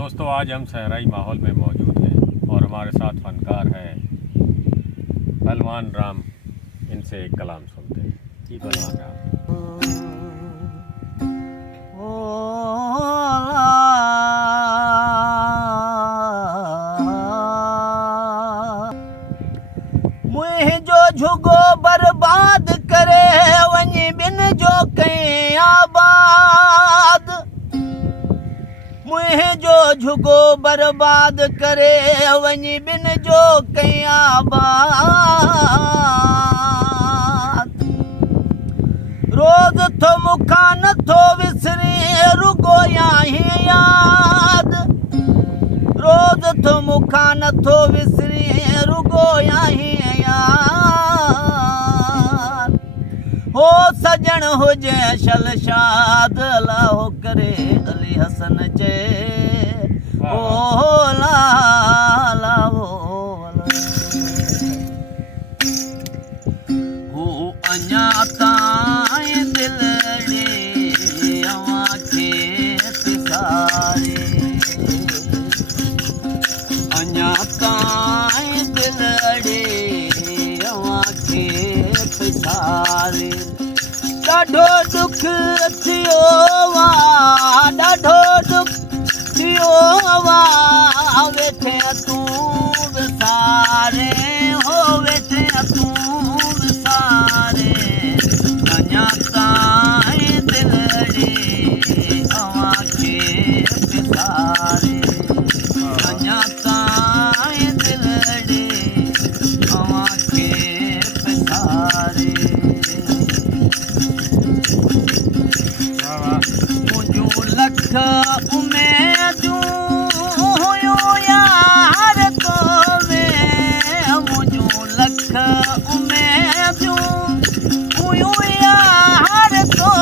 दोस्तों आज हम सहराई माहौल में मौजूद हैं और हमारे साथ फनकार हैं पहलवान राम। इनसे एक कलाम सुनते हैं। जी पहलवान राम। मुझो झुगो बर्बाद करे वञी बिन जो कहीं आबाद। मुझो झुगो बर्बाद करे वञी बिन जो कहीं आबाद। रोज़ थो मुखा नथो विसरी रुगो याही याद। रोज़ थो मुखा नथो विसरी रुगो याही याद। हो सजण हुजे शलशाद अलाहो करे अली हसन चे ओ ला ला हो अञा ताईं दिलड़े अवां खे पिसारे। अञा ताईं दिलड़े अवां खे पिसारे। ॾाढो दुख थियो वा ॾाढो दुख थियो वा वेठे तूं विसारे हो वेठे तूं विसारे। अञा ताईं दिलड़े अवां खे पिसारे। अञा ताईं दिलड़े अवां खे पिसारे। मुंहिंजूं लख उमेदूं हुयूं यार तो में। मुंहिंजूं लख उमेदूं हुयूं यार तो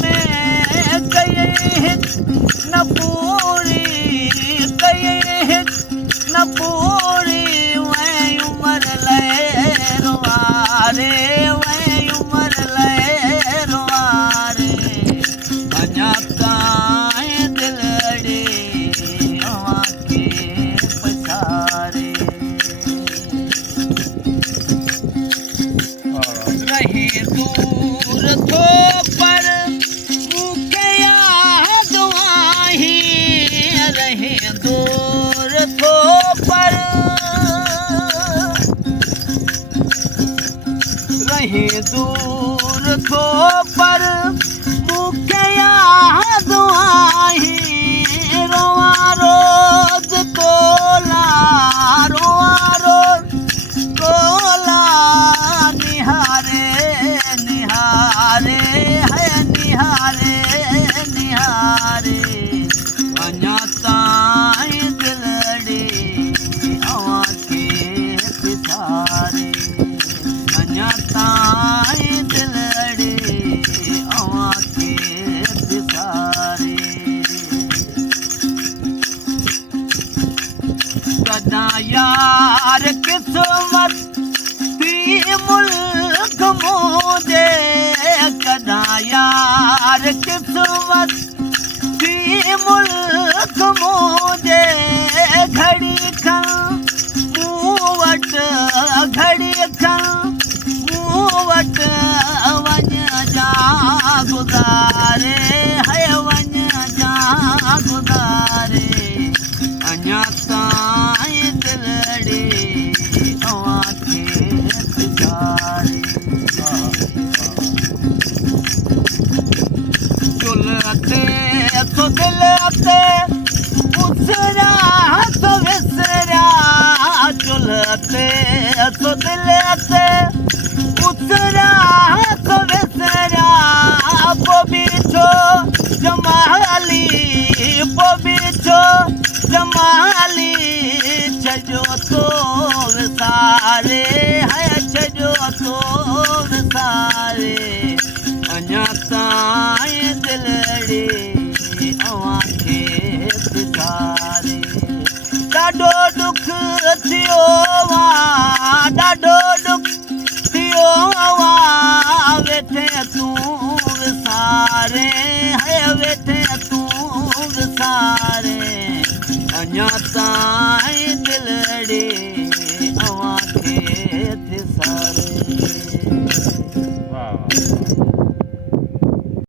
में। कई न पूरी कई न पूरी वही उम्र ले रुआरे वही उम्र ले रुआरे। अञा ताईं दिलड़े अवां खे पिसारे। रही दूर थो पर मूंखे याद आही। रही दूर थो पर रही दूर थो पर मूंखे याद आही। रोआ रोज़ तोला रोआ रोज़ तोला निहारे निहारे है निहारे निहारे। अञा ताईं दिलड़े अवां खे पिसारे। अञा ताईं दिलड़े अवां खे पिसारे। कॾहिं यार क़िस्मत थी मुल्क मुंहिंजे। कॾहिं यार क़िस्मत थी मुल्क मुंहिंजे। घड़ी खन मूं वटि घड़ी खन मूं वटि वञ जा गुज़ारे है वञ जा गुज़ारे। अञा ताईं दिलड़े अवां खे पिसारे। चुल ते तो दिल ते उसरा तो विसरा। चुल ते तो दिल ते उसरा तो विसरा। पो जमाली पो जमाली छजो तो विसारे है छजो तो विसारे। अञा ताईं दिलड़े अवां खे पिसारे। ॾाढो दुख थियो वा ॾाढो दुख थियो वा वेठे तूं विसारे है वेठे तूं विसारे। अञा ताईं दिलड़ी अवां खे थी सारे वाह वाह वाह।